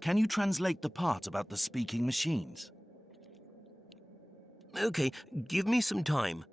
Can you translate the part about the speaking machines? Okay, give me some time.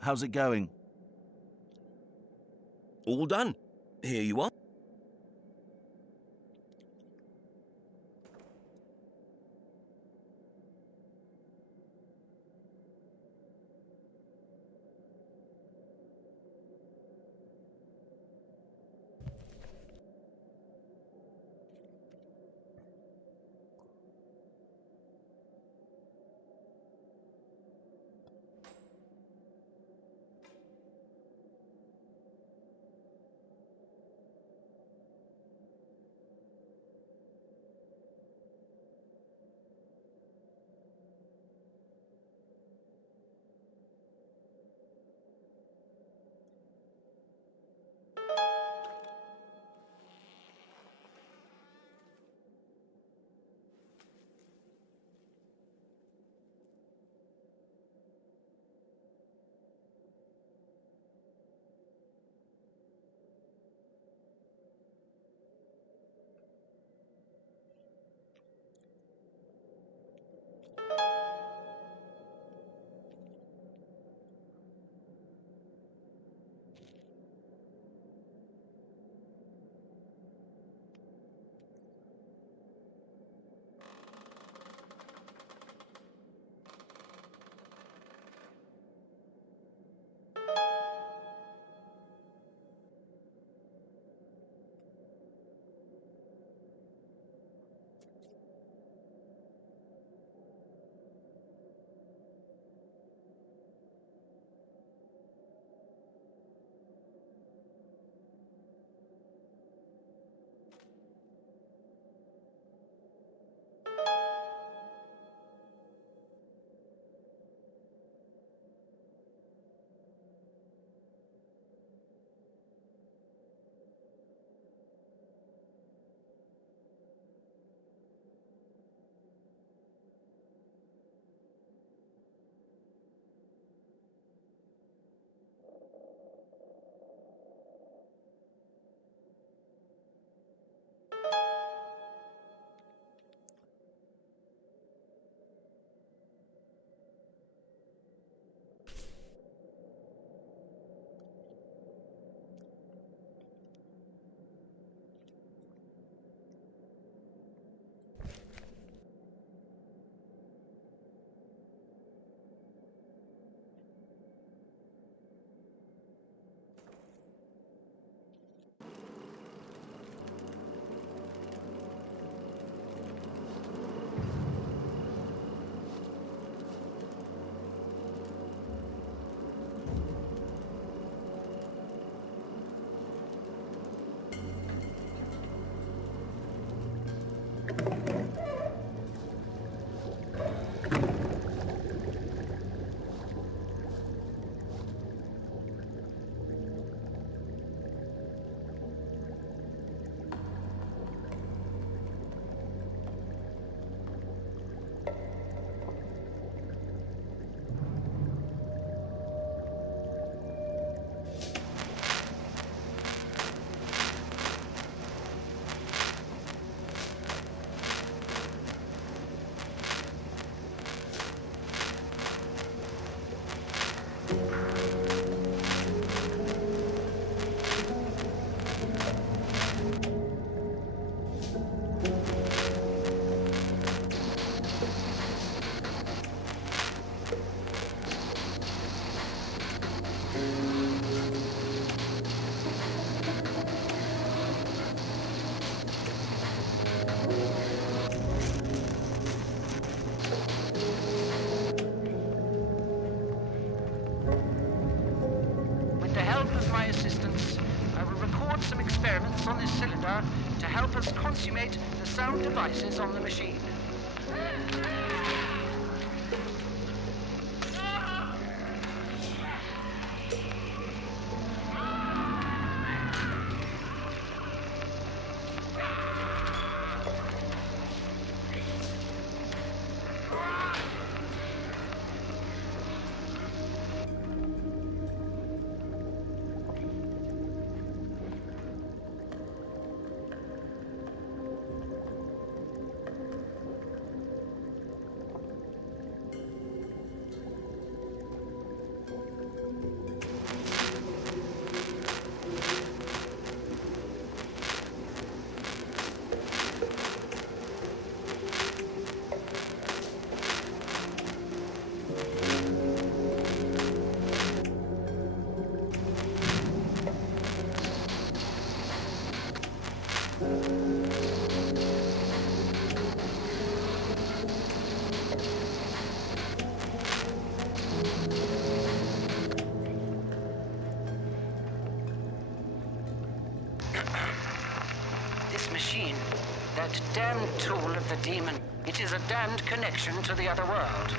How's it going? All done. Here you are. With the help of my assistants, I will record some experiments on this cylinder to help us consummate the sound devices on the machine. machine. That damned tool of the demon. It is a damned connection to the other world.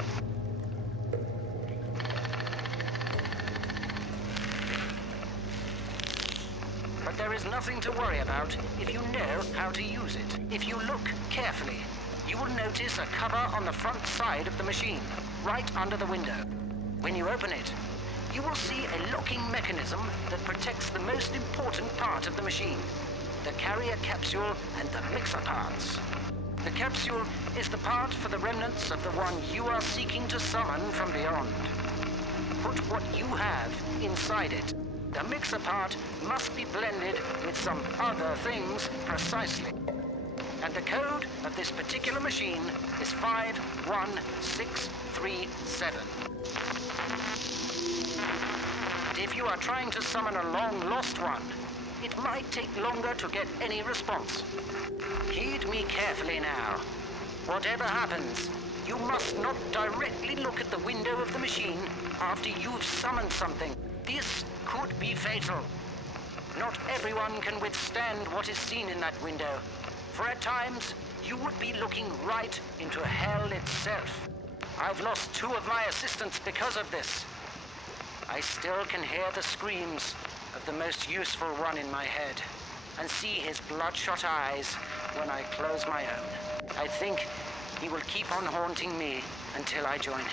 But there is nothing to worry about if you know how to use it. If you look carefully, you will notice a cover on the front side of the machine, right under the window. When you open it, you will see a locking mechanism that protects the most important part of the machine, the carrier capsule and the mixer parts. The capsule is the part for the remnants of the one you are seeking to summon from beyond. Put what you have inside it. The mixer part must be blended with some other things precisely. And the code of this particular machine is 51637. And if you are trying to summon a long-lost one, it might take longer to get any response. Heed me carefully now. Whatever happens, you must not directly look at the window of the machine after you've summoned something. This could be fatal. Not everyone can withstand what is seen in that window, for at times you would be looking right into hell itself. I've lost 2 of my assistants because of this. I still can hear the screams of the most useful one in my head, and see his bloodshot eyes when I close my own. I think he will keep on haunting me until I join him.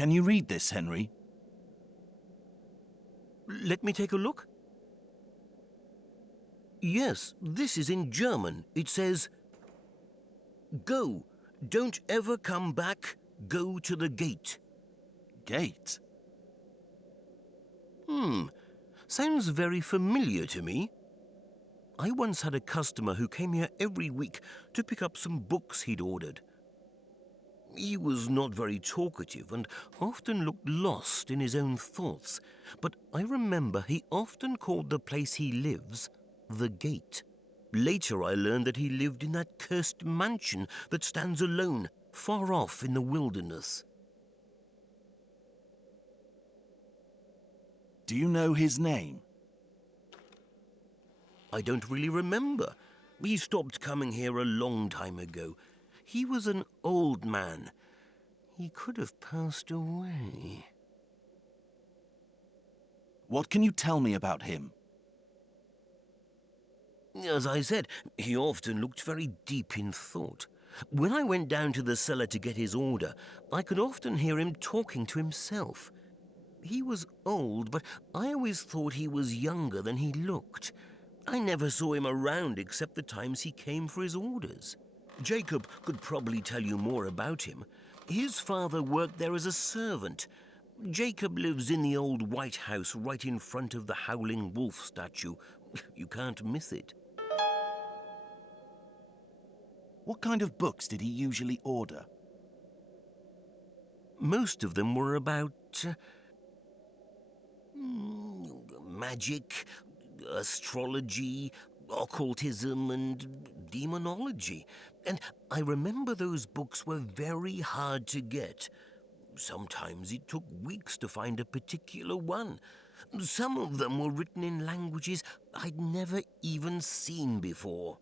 Can you read this, Henry? Let me take a look. Yes, this is in German. It says, "Go, don't ever come back, go to the gate." Gate? Sounds very familiar to me. I once had a customer who came here every week to pick up some books he'd ordered. He was not very talkative and often looked lost in his own thoughts, but I remember he often called the place he lives the Gate. Later I learned that he lived in that cursed mansion that stands alone, far off in the wilderness. Do you know his name? I don't really remember. He stopped coming here a long time ago. He was an old man. He could have passed away. What can you tell me about him? As I said, he often looked very deep in thought. When I went down to the cellar to get his order, I could often hear him talking to himself. He was old, but I always thought he was younger than he looked. I never saw him around except the times he came for his orders. Jacob could probably tell you more about him. His father worked there as a servant. Jacob lives in the old White House right in front of the Howling Wolf statue. You can't miss it. What kind of books did he usually order? Most of them were about magic, astrology, occultism, and demonology. And I remember those books were very hard to get. Sometimes it took weeks to find a particular one. Some of them were written in languages I'd never even seen before.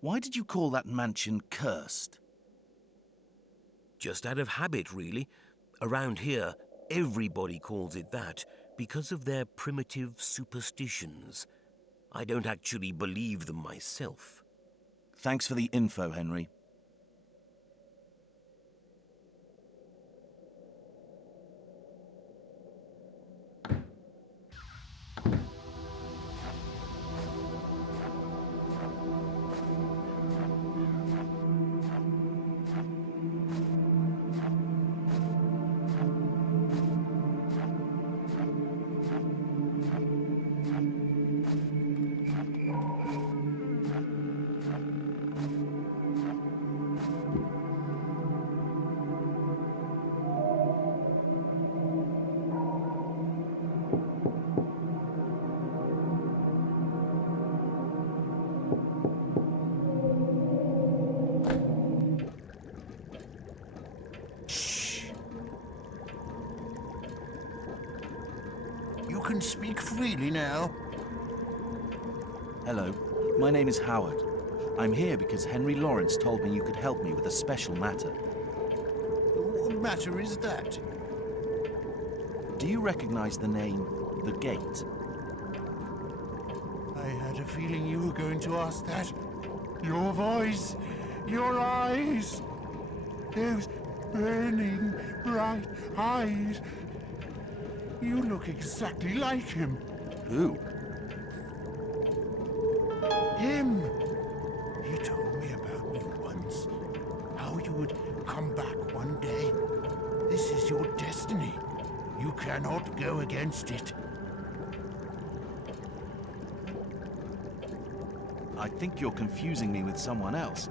Why did you call that mansion cursed? Just out of habit, really. Around here, everybody calls it that because of their primitive superstitions. I don't actually believe them myself. Thanks for the info, Henry. You can speak freely now. Hello, my name is Howard. I'm here because Henry Lawrence told me you could help me with a special matter. What matter is that? Do you recognize the name The Gate? I had a feeling you were going to ask that. Your voice, your eyes, those burning, bright eyes. You look exactly like him. Who? Him. He told me about you once. How you would come back one day. This is your destiny. You cannot go against it. I think you're confusing me with someone else.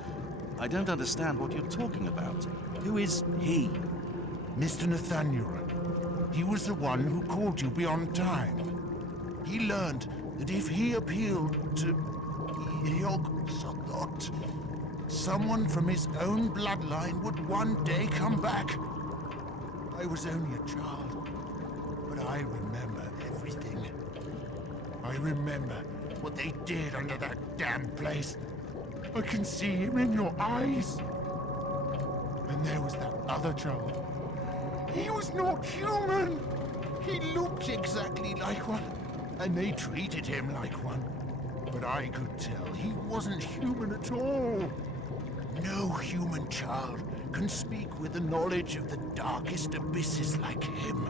I don't understand what you're talking about. Who is he? Mr. Nathaniel. He was the one who called you beyond time. He learned that if he appealed to Yog-Sothoth, someone from his own bloodline would one day come back. I was only a child, but I remember everything. I remember what they did under that damn place. I can see him in your eyes. And there was that other child. He was not human! He looked exactly like one, and they treated him like one. But I could tell he wasn't human at all. No human child can speak with the knowledge of the darkest abysses like him.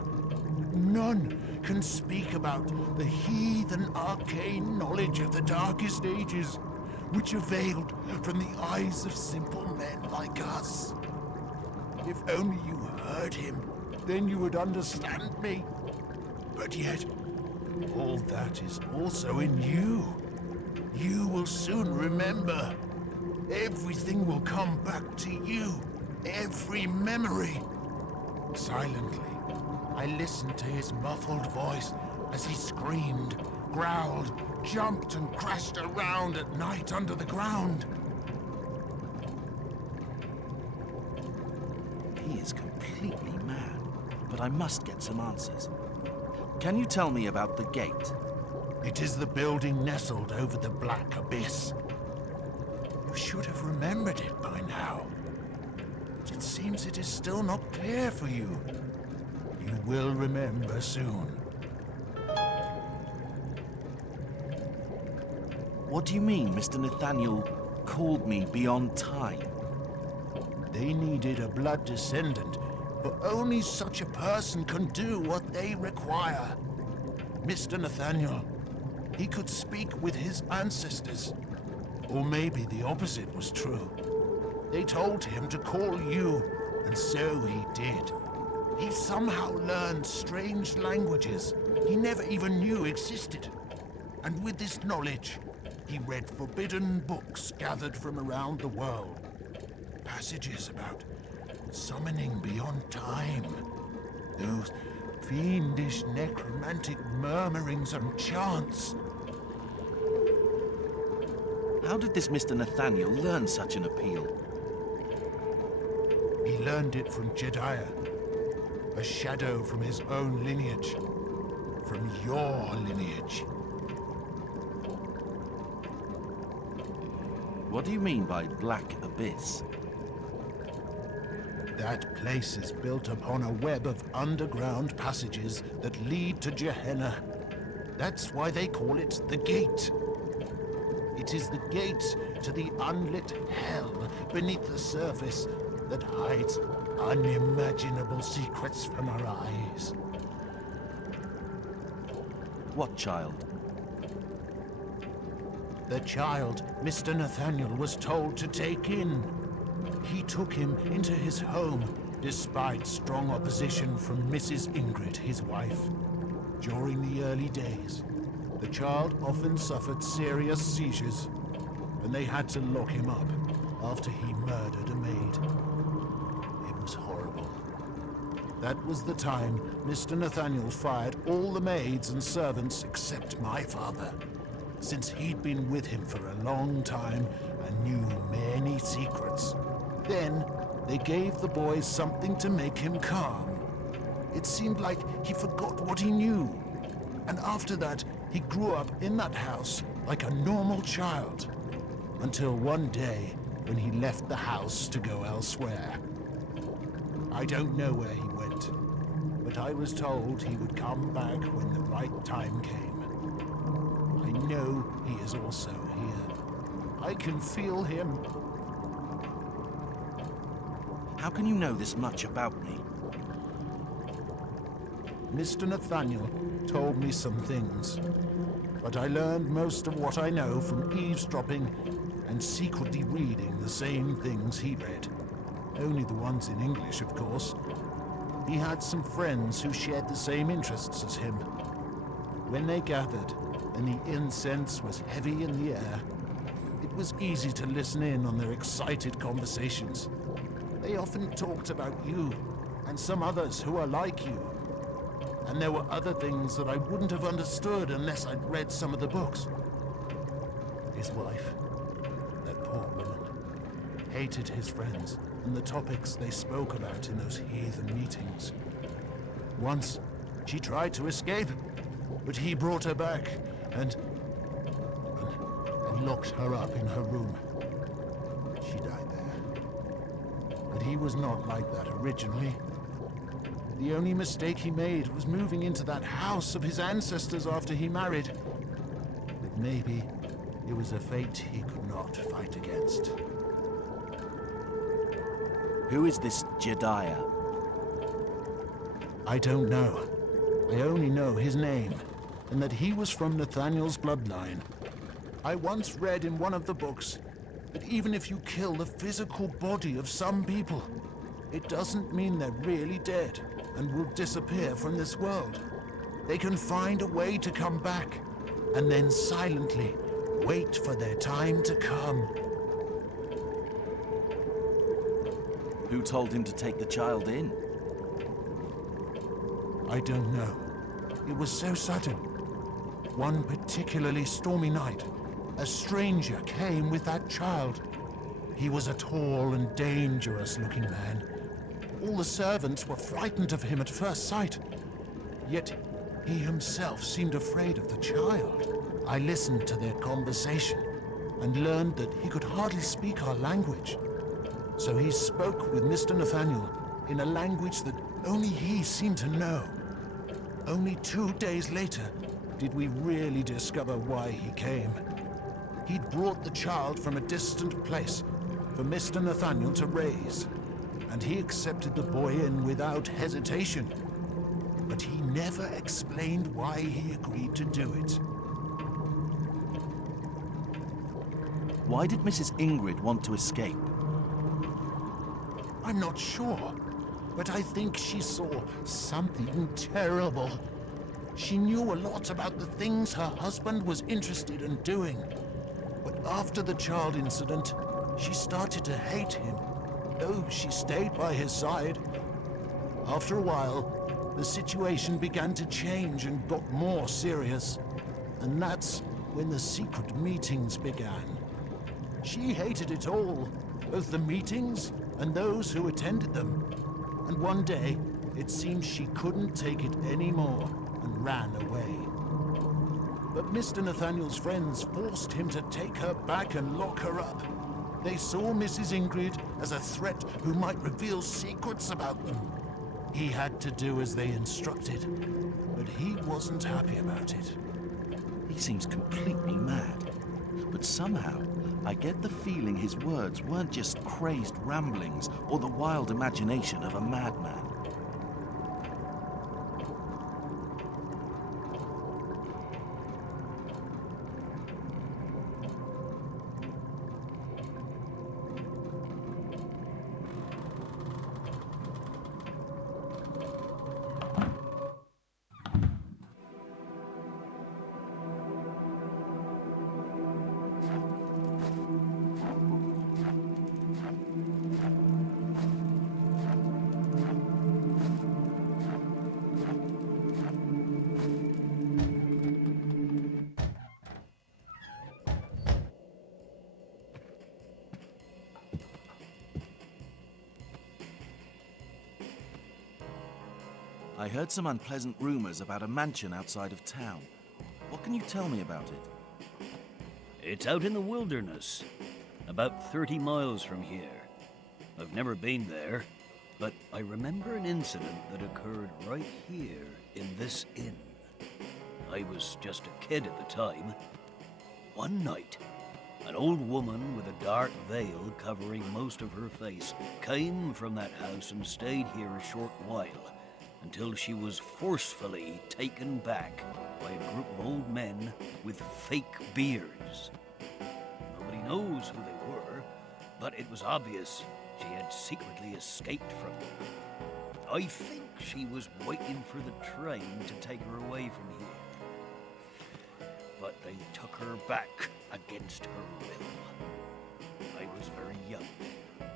None can speak about the heathen arcane knowledge of the darkest ages, which availed from the eyes of simple men like us. If only you heard him, then you would understand me. But yet, all that is also in you. You will soon remember. Everything will come back to you. Every memory. Silently, I listened to his muffled voice as he screamed, growled, jumped and crashed around at night under the ground. He is completely mad, but I must get some answers. Can you tell me about the gate? It is the building nestled over the black abyss. You should have remembered it by now. But it seems it is still not clear for you. You will remember soon. What do you mean Mr. Nathaniel called me beyond time? They needed a blood descendant, but only such a person can do what they require. Mr. Nathaniel, he could speak with his ancestors. Or maybe the opposite was true. They told him to call you, and so he did. He somehow learned strange languages he never even knew existed. And with this knowledge, he read forbidden books gathered from around the world. Passages about summoning beyond time. Those fiendish necromantic murmurings and chants. How did this Mr. Nathaniel learn such an appeal? He learned it from Jediah, a shadow from his own lineage, from your lineage. What do you mean by Black Abyss? That place is built upon a web of underground passages that lead to Gehenna. That's why they call it the Gate. It is the gate to the unlit hell beneath the surface that hides unimaginable secrets from our eyes. What child? The child Mr. Nathaniel was told to take in. He took him into his home, despite strong opposition from Mrs. Ingrid, his wife. During the early days, the child often suffered serious seizures, and they had to lock him up after he murdered a maid. It was horrible. That was the time Mr. Nathaniel fired all the maids and servants except my father, since he'd been with him for a long time and knew many secrets. Then, they gave the boy something to make him calm. It seemed like he forgot what he knew. And after that, he grew up in that house like a normal child. Until one day, when he left the house to go elsewhere. I don't know where he went, but I was told he would come back when the right time came. I know he is also here. I can feel him. How can you know this much about me? Mr. Nathaniel told me some things, but I learned most of what I know from eavesdropping and secretly reading the same things he read. Only the ones in English, of course. He had some friends who shared the same interests as him. When they gathered, and the incense was heavy in the air, it was easy to listen in on their excited conversations. They often talked about you, and some others who are like you. And there were other things that I wouldn't have understood unless I'd read some of the books. His wife, that poor woman, hated his friends and the topics they spoke about in those heathen meetings. Once, she tried to escape, but he brought her back and locked her up in her room. She died there. But he was not like that originally. The only mistake he made was moving into that house of his ancestors after he married. But maybe it was a fate he could not fight against. Who is this Jedediah? I don't know. I only know his name, and that he was from Nathaniel's bloodline. I once read in one of the books that even if you kill the physical body of some people, it doesn't mean they're really dead and will disappear from this world. They can find a way to come back, and then silently wait for their time to come. Who told him to take the child in? I don't know. It was so sudden. One particularly stormy night, a stranger came with that child. He was a tall and dangerous-looking man. All the servants were frightened of him at first sight. Yet he himself seemed afraid of the child. I listened to their conversation and learned that he could hardly speak our language. So he spoke with Mr. Nathaniel in a language that only he seemed to know. Only 2 days later did we really discover why he came. He'd brought the child from a distant place for Mr. Nathaniel to raise, and he accepted the boy in without hesitation. But he never explained why he agreed to do it. Why did Mrs. Ingrid want to escape? I'm not sure, but I think she saw something terrible. She knew a lot about the things her husband was interested in doing. But after the child incident, she started to hate him, though she stayed by his side. After a while, the situation began to change and got more serious. And that's when the secret meetings began. She hated it all, both the meetings and those who attended them. And one day, it seemed she couldn't take it anymore and ran away. But Mr. Nathaniel's friends forced him to take her back and lock her up. They saw Mrs. Ingrid as a threat who might reveal secrets about them. He had to do as they instructed, but he wasn't happy about it. He seems completely mad. But somehow, I get the feeling his words weren't just crazed ramblings or the wild imagination of a madman. I heard some unpleasant rumors about a mansion outside of town. What can you tell me about it? It's out in the wilderness, about 30 miles from here. I've never been there, but I remember an incident that occurred right here in this inn. I was just a kid at the time. One night, an old woman with a dark veil covering most of her face came from that house and stayed here a short while, until she was forcefully taken back by a group of old men with fake beards. Nobody knows who they were, but it was obvious she had secretly escaped from them. I think she was waiting for the train to take her away from here. But they took her back against her will. I was very young then,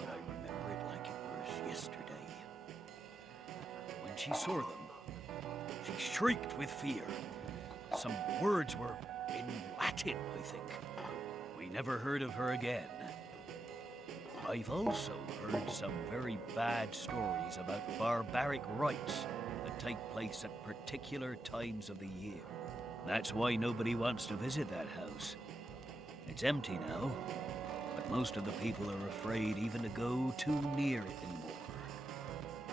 but I remember it like it was yesterday. When she saw them, she shrieked with fear. Some words were in Latin, I think. We never heard of her again. I've also heard some very bad stories about barbaric rites that take place at particular times of the year. That's why nobody wants to visit that house. It's empty now, but most of the people are afraid even to go too near it anymore.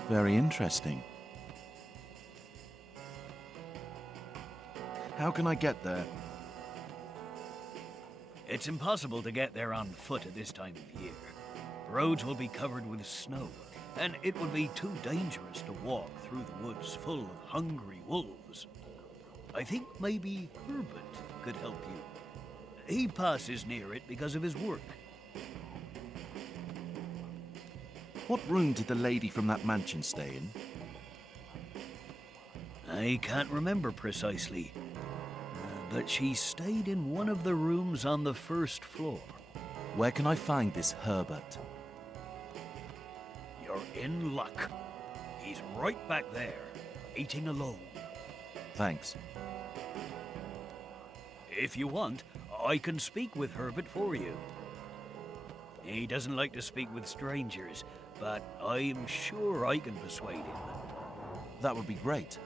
Very interesting. How can I get there? It's impossible to get there on foot at this time of year. Roads will be covered with snow, and it would be too dangerous to walk through the woods full of hungry wolves. I think maybe Herbert could help you. He passes near it because of his work. What room did the lady from that mansion stay in? I can't remember precisely, but she stayed in one of the rooms on the first floor. Where can I find this Herbert? You're in luck. He's right back there, eating alone. Thanks. If you want, I can speak with Herbert for you. He doesn't like to speak with strangers, but I'm sure I can persuade him. That would be great.